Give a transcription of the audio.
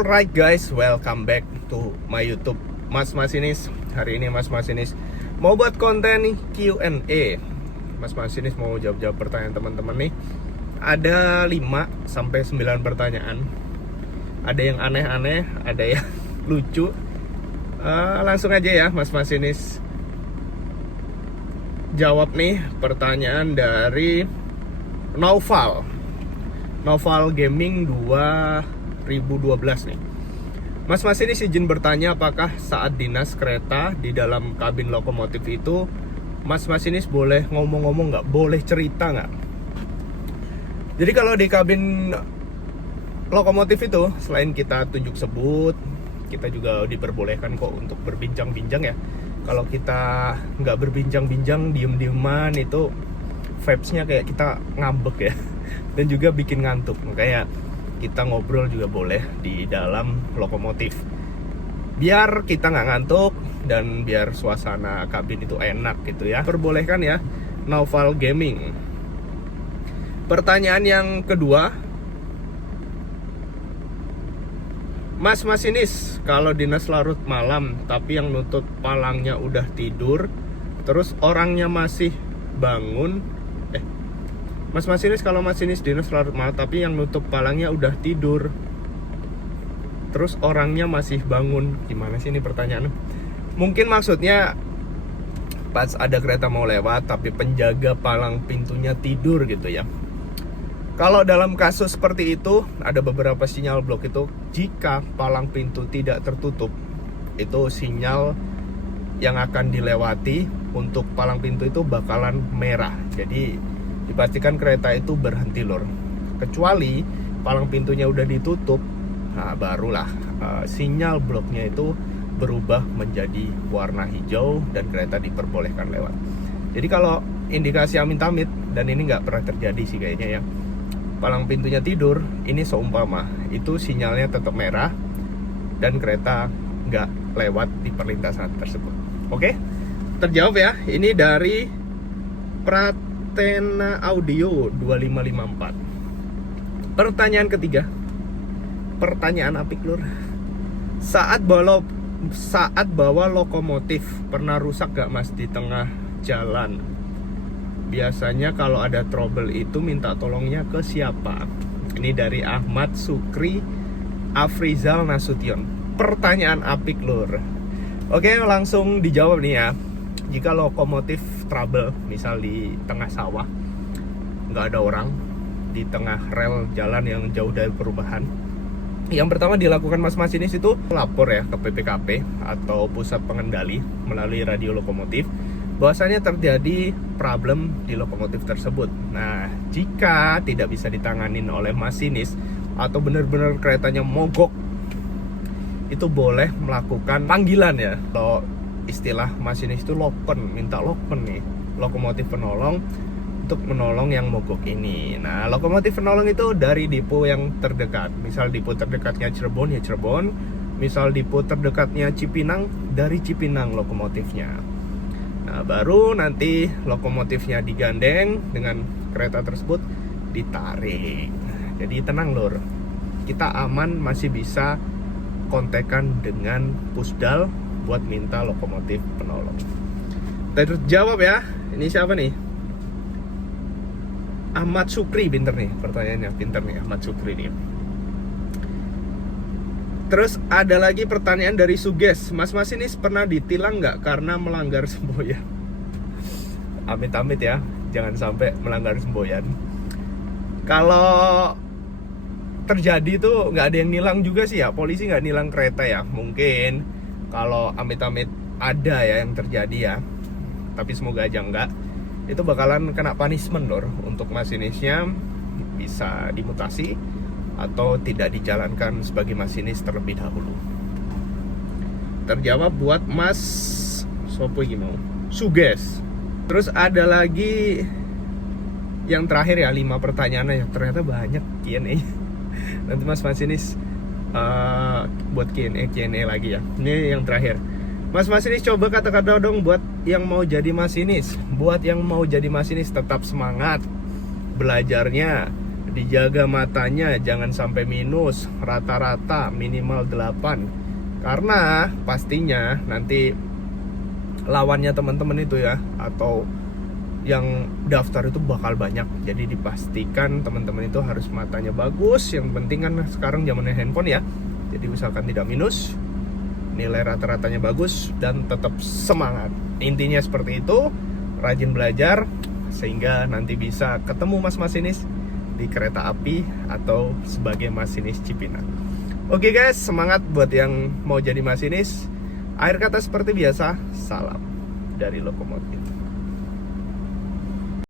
Alright guys, welcome back to my YouTube Mas Masinis. Hari ini Mas Masinis mau buat konten Q&A. Mas Masinis mau jawab-jawab pertanyaan teman-teman nih. Ada 5-9 pertanyaan. Ada yang aneh-aneh, ada yang lucu. Langsung aja ya Mas Masinis jawab nih pertanyaan dari Noval Gaming 2012 nih. Mas Masinis izin bertanya, apakah saat dinas kereta di dalam kabin lokomotif itu Mas Masinis boleh ngomong-ngomong nggak? Boleh cerita nggak? Jadi kalau di kabin lokomotif itu selain kita tunjuk sebut, kita juga diperbolehkan kok untuk berbincang-bincang ya. Kalau kita nggak berbincang-bincang, diem-dieman, itu vibes-nya kayak kita ngambek ya. Dan juga bikin ngantuk. Makanya kita ngobrol juga boleh di dalam lokomotif, biar kita nggak ngantuk dan biar suasana kabin itu enak gitu ya. Perbolehkan ya, Noval Gaming. Pertanyaan yang kedua, Mas Masinis, kalau dinas larut malam tapi yang nutut palangnya udah tidur, terus orangnya masih bangun. Mas Masinis, kalau Masinis dinas larut malam tapi yang nutup palangnya udah tidur, terus orangnya masih bangun, gimana sih ini pertanyaan? Mungkin maksudnya pas ada kereta mau lewat tapi penjaga palang pintunya tidur gitu ya. Kalau dalam kasus seperti itu, ada beberapa sinyal blok itu. Jika palang pintu tidak tertutup, itu sinyal yang akan dilewati untuk palang pintu itu bakalan merah. Jadi dipastikan kereta itu berhenti lur. Kecuali palang pintunya udah ditutup, nah barulah sinyal bloknya itu berubah menjadi warna hijau dan kereta diperbolehkan lewat. Jadi kalau indikasi amit-amit, dan ini nggak pernah terjadi sih kayaknya ya, palang pintunya tidur, ini seumpama itu sinyalnya tetap merah dan kereta nggak lewat di perlintasan tersebut. Oke, terjawab ya. Ini dari Pratena Audio 2554. Pertanyaan ketiga, pertanyaan apik lur. Saat bawa lokomotif pernah rusak gak mas di tengah jalan? Biasanya kalau ada trouble itu minta tolongnya ke siapa? Ini dari Ahmad Sukri Afrizal Nasution. Pertanyaan apik lur. Oke, langsung dijawab nih ya. Jika lokomotif trouble, misal di tengah sawah, nggak ada orang, di tengah rel jalan yang jauh dari perumahan, yang pertama dilakukan Mas Masinis itu lapor ya ke PPKP atau pusat pengendali melalui radio lokomotif bahwasanya terjadi problem di lokomotif tersebut. Nah, jika tidak bisa ditanganin oleh masinis atau benar-benar keretanya mogok, itu boleh melakukan panggilan ya. Kalau istilah masinis itu lopen, minta lopen nih, lokomotif penolong untuk menolong yang mogok ini. Nah, lokomotif penolong itu dari depo yang terdekat. Misal depo terdekatnya Cirebon ya Cirebon, misal depo terdekatnya Cipinang, dari Cipinang lokomotifnya. Nah, baru nanti lokomotifnya digandeng dengan kereta tersebut ditarik. Jadi tenang lur, kita aman, masih bisa kontekan dengan Pusdal buat minta lokomotif penolong. Terus jawab ya. Ini siapa nih? Ahmad Sukri, pinter nih pertanyaannya, pinter nih Ahmad Sukri nih. Terus ada lagi pertanyaan dari Suges, Mas Masinis pernah ditilang nggak karena melanggar semboyan? Amit-amit ya, jangan sampai melanggar semboyan. Kalau terjadi tuh nggak ada yang nilang juga sih ya, polisi nggak nilang kereta ya. Mungkin kalau amit-amit ada ya yang terjadi ya, tapi semoga aja enggak. Itu bakalan kena punishment lor. Untuk masinisnya bisa dimutasi atau tidak dijalankan sebagai masinis terlebih dahulu. Terjawab buat Mas Sopo gimana? Suges. Terus ada lagi yang terakhir ya, 5 pertanyaan ya. Ternyata banyak Q&A. Nanti Mas Masinis buat Q&A lagi ya. Ini yang terakhir. Mas Masinis, coba kata-kata dong buat yang mau jadi masinis. Buat yang mau jadi masinis tetap semangat belajarnya dijaga matanya jangan sampai minus, rata-rata minimal 8. Karena pastinya nanti lawannya teman-teman itu ya, atau yang daftar itu bakal banyak. Jadi dipastikan teman-teman itu harus matanya bagus. Yang penting kan sekarang zamannya handphone ya. Jadi usahakan tidak minus, nilai rata-ratanya bagus, dan tetap semangat. Intinya seperti itu, rajin belajar sehingga nanti bisa ketemu mas masinis di kereta api atau sebagai masinis Cipinang. Oke guys, semangat buat yang mau jadi masinis. Akhir kata seperti biasa, salam dari lokomotif.